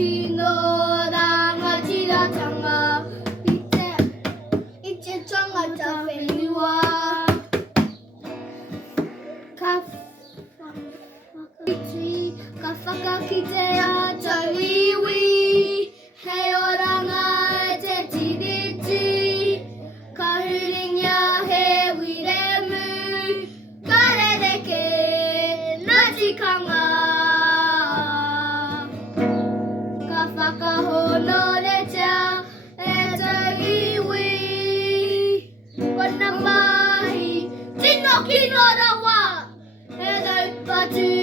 Tino ranga tira tanga Iche changa tawhenua Ka whakakite a tau iwi Hei o ranga e te tiriti Ka huringa he wiremu Ka rereke na tikanga Ka whakahonoretia e tau iwi Wana mahi tino kino rawa E tau patu